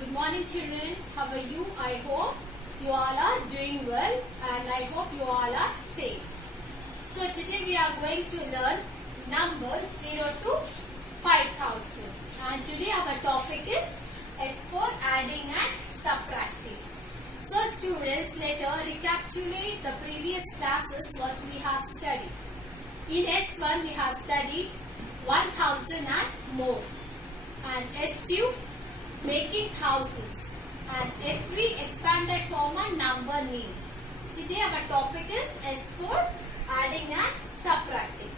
Good morning children, how are you? I hope you all are doing well and I hope you all are safe. So today we are going to learn number 0 to 5000 and today our topic is S for adding and subtracting. So students, let us recapitulate the previous classes what we have studied. In S1 we have studied 1000 and more, and S2 making thousands, and S3 expanded form and number names. Today our topic is S for adding and subtracting.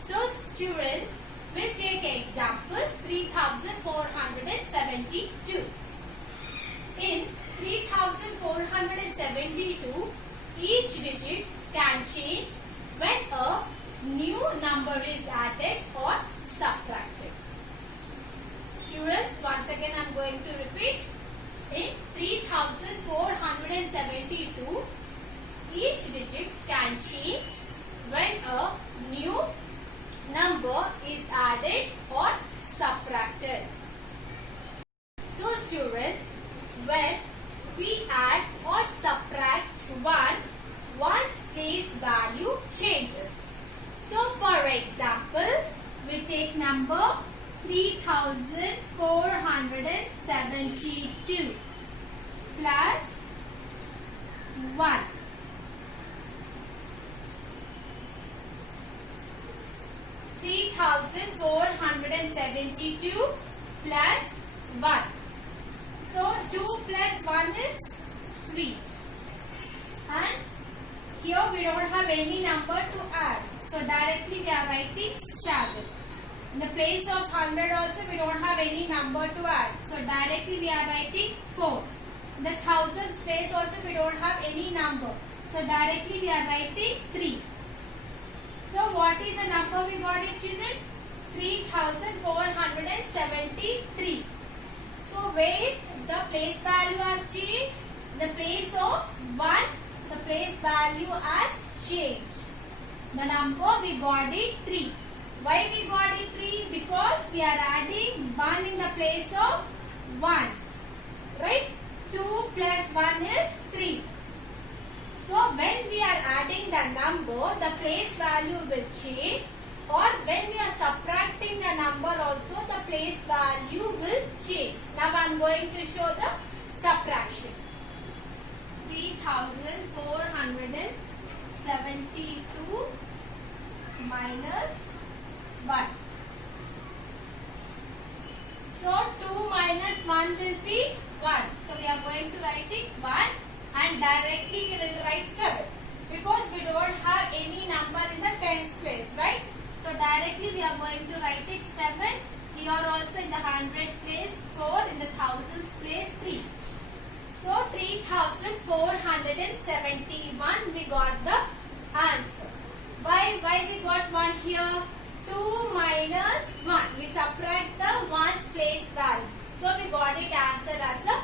So students, we'll take example 3472. In 3472, each digit can change when a new number is added or subtracted. Students, once again I am going to repeat. In 3472, each digit can change when a new number is added or subtracted. So students, when we add or subtract 1, one's place value changes. So for example, we take number 3472 plus 1. Three 3472 plus 1. So 2 plus 1 is 3. And here we don't have any number to add. So directly we are writing 7. In the place of 100 also we don't have any number to add. So directly we are writing 4. In the thousands place also we don't have any number. So directly we are writing 3. So what is the number we got it children? 3473. So where the place value has changed, the place of ones, the place value has changed. The number we got it 3. Why we got it 3? Because we are adding 1 in the place of ones. Right? 2 plus 1 is 3. So when we are adding the number, the place value will change, or when we are subtracting the number also, the place value will change. Now I am going to show the subtraction. 3472 minus 1. So 2 minus 1 will be 1. So we are going to write it 1 and directly we will write 7 because we don't have any number in the tens place, right? So directly we are going to write it 7. Here also in the 100 place 4, in the thousands place 3. So 3471 we got the answer. Why we got 1 here? 2 minus 1. We subtract the 1's place value. So we got it answer as a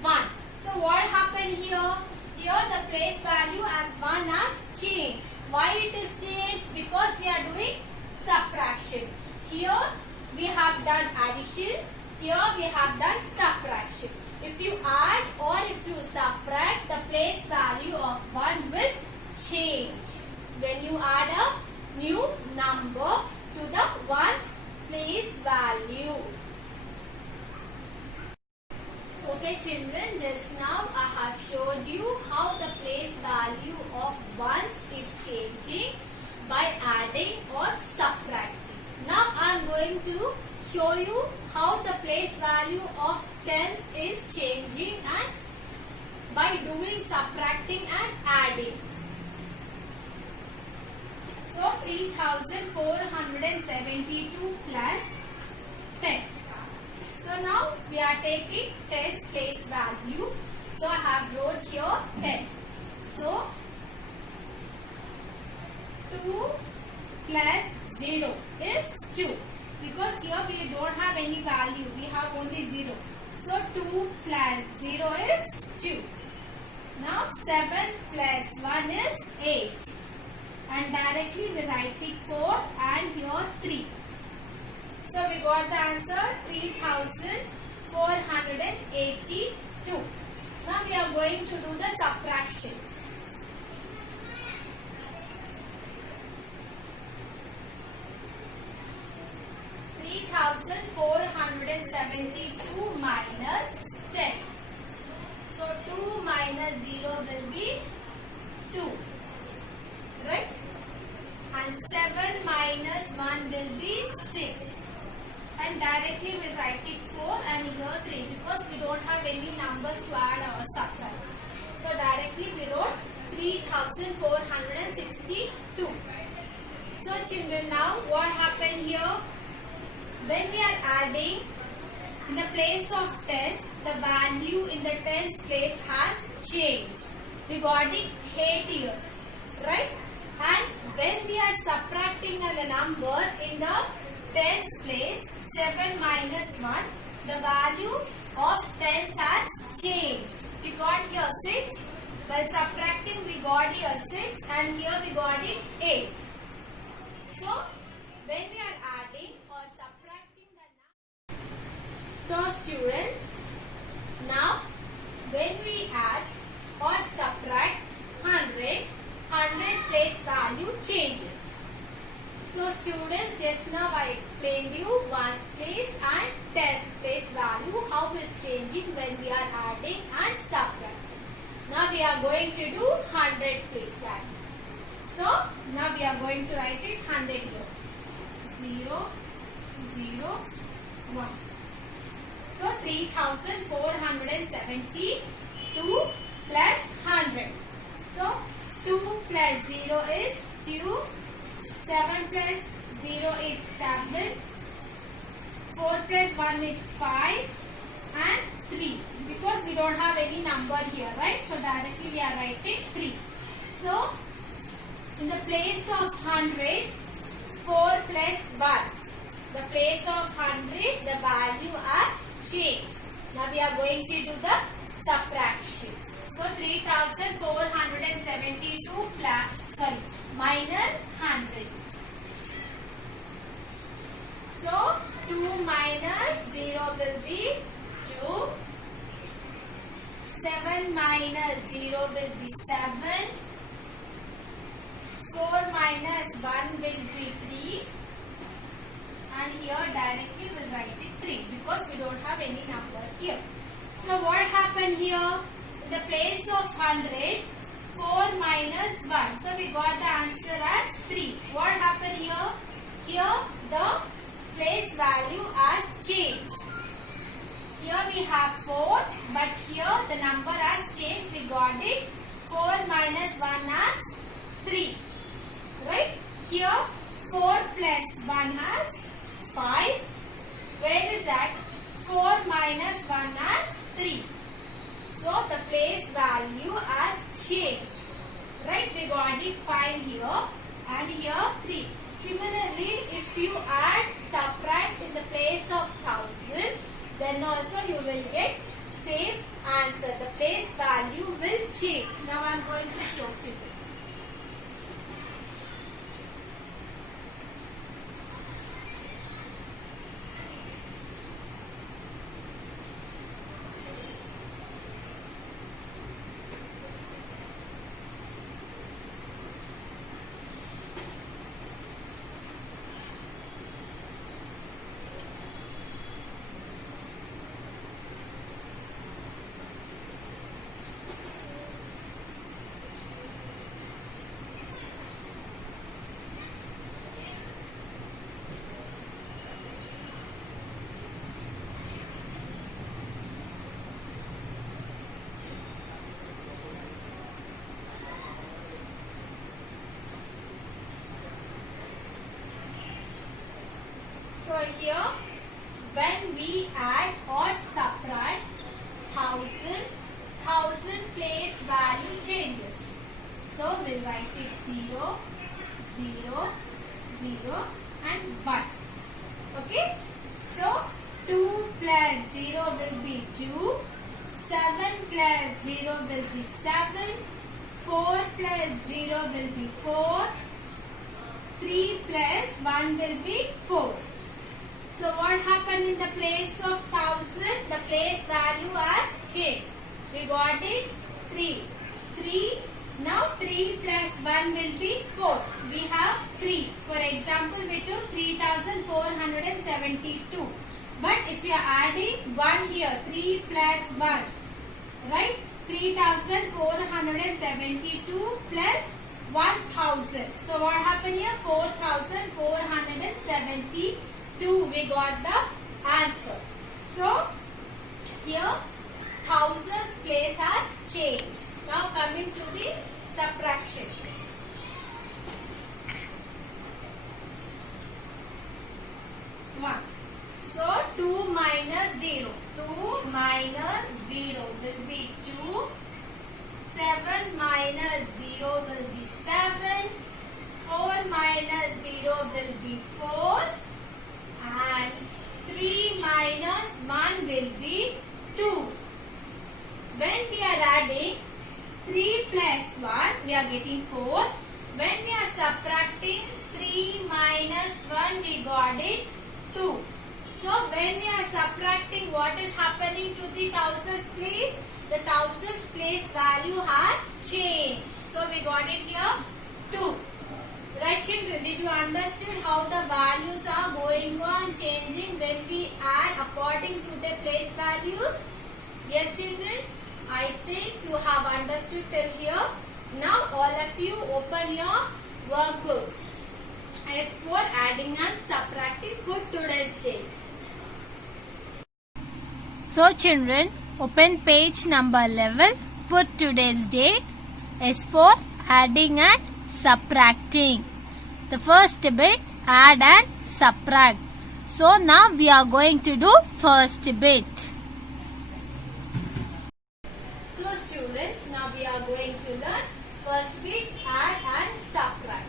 1. So what happened here? Here the place value as 1 has changed. Why it is changed? Because we are doing subtraction. Here we have done addition. Here we have done subtraction. If you add or if you subtract, the place value of 1 will change. When you add a new number to the one's place value. Okay children, just now I have showed you how the place value of ones is changing by adding or subtracting. Now I am going to show you how the place value of tens is changing and by doing subtracting and adding. So 3472 plus 10. So now we are taking 10 place value. So I have wrote here 10. So 2 plus 0 is 2. Because here we don't have any value. We have only 0. So 2 plus 0 is 2. Now 7 plus 1 is 8. And directly we write it 4 and here 3. So we got the answer 3480. 82. Now we are going to do the subtraction. 3472 minus 10. So 2 minus 0 will be 2. Right? And 7 minus 1 will be 6. And directly we write it 4 and here 3 because we don't have any numbers to add or subtract. So directly we wrote 3462. So children, now what happened here? When we are adding, in the place of tens, the value in the tens place has changed. We got it 8 here, right? And when we are subtracting the number in the tens place, 7 minus 1, the value of tens has changed. We got here 6. By subtracting, we got here 6 and here we got it 8. So, when we are adding or subtracting the number. So, students, now when we add or subtract 100, 100 place value changes. So, students, just now I explained you ones place and tens place value, how is changing when we are adding and subtracting. Now, we are going to do 100 place value. So, now we are going to write it 100 here. 0, 0, 1. So, 3472 plus 100. So, 2 plus 0 is 2. 7 plus 0 is 7. 4 plus 1 is 5. And 3. Because we don't have any number here, right? So, directly we are writing 3. So, in the place of 100, 4 plus 1. The place of 100, the value has changed. Now we are going to do the subtraction. So 3472 minus 100. So 2 minus 0 will be 2. 7 minus 0 will be 7. 4 minus 1 will be 3 and here directly we will write it 3 because we don't have any number here. So what happened here? In the place of 100, 4 minus 1. So we got the answer as 3. What happened here? Here the place value has changed. Here we have 4 but here the number has changed. We got it 4 minus 1 as 3. Right? Here 4 plus 1 has 5. Where is that? 4 minus 1 has 3. So the place value has changed. Right? We got it 5 here and here 3. Similarly, if you add, subtract in the place of 1000, then also you will get same answer. The place value will change. Now I am going to show you. So here, when we add or subtract 1000, 1000 place value changes. So we'll write it 0, 0, 0 and 1. Okay. So 2 plus 0 will be 2. 7 plus 0 will be 7. 4 plus 0 will be 4. 3 plus 1 will be 4. So what happened in the place of 1000? The place value has change. We got it 3. 3. Now 3 plus 1 will be 4. We have 3. For example, we took 3472. But if you are adding 1 here, 3 plus 1, right? 3472 plus 1000. So what happened here? 4472. We got the answer. So here thousands place has changed. Now coming to the subtraction. One. So 2 minus 0. 2 minus 0 will be 2. 7 minus 0 will be 7. 4 minus 0 will be 4. And 3 minus 1 will be 2. When we are adding 3 plus 1, we are getting 4. When we are subtracting 3 minus 1, we got it 2. So when we are subtracting, what is happening to the thousands place? The thousands place value has changed. So we got it here 2. Right children, did you understood how the values are going on changing when we add according to the place values? Yes children, I think you have understood till here. Now all of you open your workbooks. As for adding and subtracting, put today's date. So children, open page number 11, put today's date. As for adding and subtracting. The first bit, add and subtract. So now we are going to do first bit. So students, now we are going to learn first bit, add and subtract.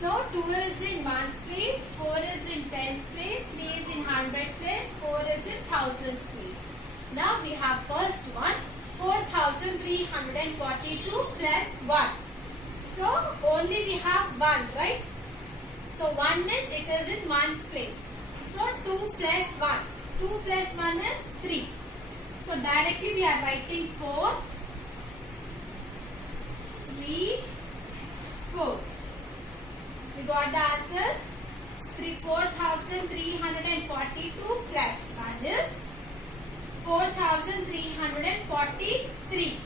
So 2 is in ones place, 4 is in tens place, 3 is in hundred place, 4 is in thousands place. Now we have first one, 4342 plus 1. So only we have 1, right? So 1 means it is in ones place. So 2 plus 1. 2 plus 1 is 3. So directly we are writing 4. 3, 4. We got the answer. 4342 plus 1 is 4343.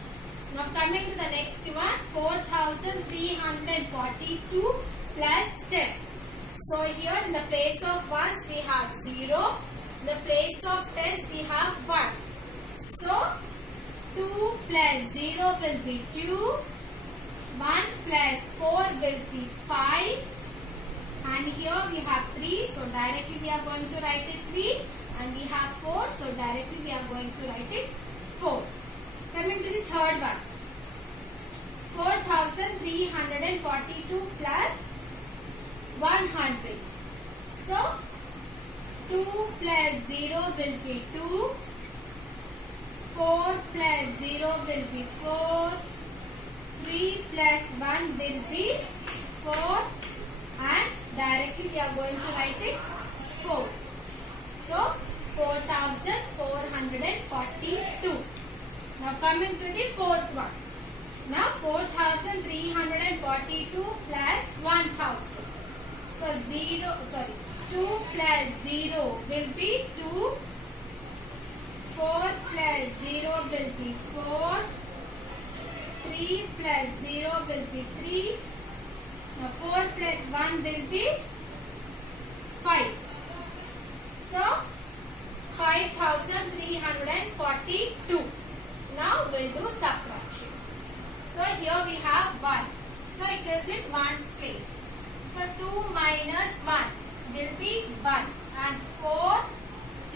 Now coming to the next one, 4342 plus 10. So here in the place of ones we have 0. In the place of tens we have 1. So 2 plus 0 will be 2. 1 plus 4 will be 5. And here we have 3. So directly we are going to write it 3. And we have 4. So directly we are going to write it 4. Coming to the third one. 4342 plus 100. So 2 plus 0 will be 2. 4 plus 0 will be 4. 3 plus 1 will be 4. And directly we are going to write it 4. So 4442. Now coming to the fourth one. Now 4342 plus 1000. So 2 plus 0 will be 2. 4 plus 0 will be 4. 3 plus 0 will be 3. Now 4 plus 1 will be 5. So 5342. Now we'll do subtraction. So here we have 1. So it is in ones place. So 2 minus 1 will be 1. And 4,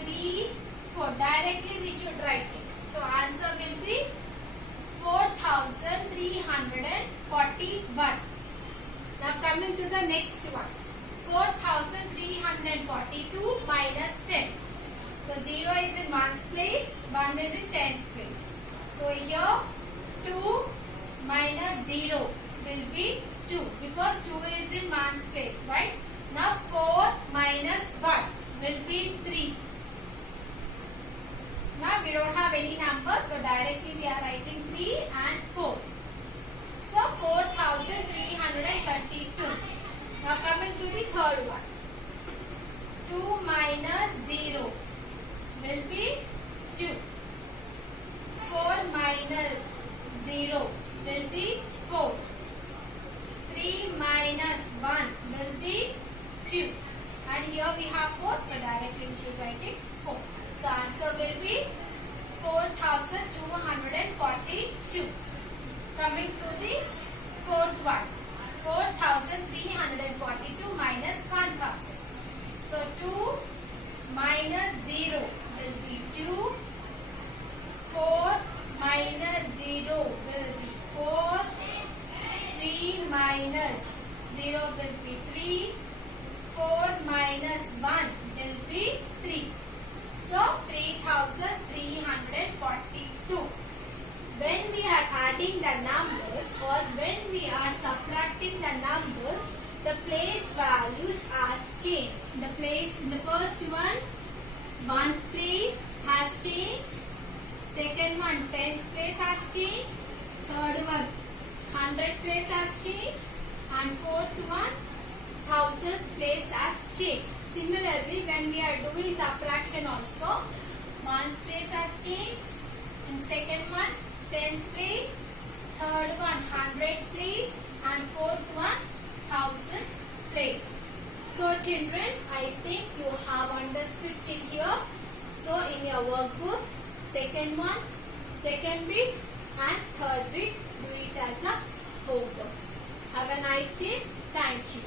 3, 4. Directly we should write it. So answer will be 4341. Now coming to the next one. 4342 minus 10. So 0 is in ones place, 1 is in tens place. So here 2 minus 0 will be 2 because 2 is in ones place, right? Now 4 minus 1 will be 3. Now we don't have any numbers, so directly we are writing 3 and 4. So 4332. Now coming to the third one. 2 minus 0 will be 2. 4 minus 0 will be 4. 3 minus 1 will be 2. And here we have 4, so directly we should write it 4. So answer will be 4242. Coming to the fourth one. 4342 minus 1000. So 2 minus 0 will be 2. 4 minus 0 will be 4. 3 minus 0 will be 3. 4 minus 1 will be 3. So 3342. When we are adding the numbers or when we are subtracting the numbers, the place values are changed. The place in the first one, ones place has changed. Second one, tens place has changed. Third one, 100 place has changed. And fourth one, thousands place has changed. Similarly, when we are doing subtraction also, ones place has changed. In second one, tens place. Third one, 100 place. And fourth one, 1000 place. So children, I think you have understood till here. So in your workbook, second one, second bit and third bit, do it as a homework. Have a nice day. Thank you.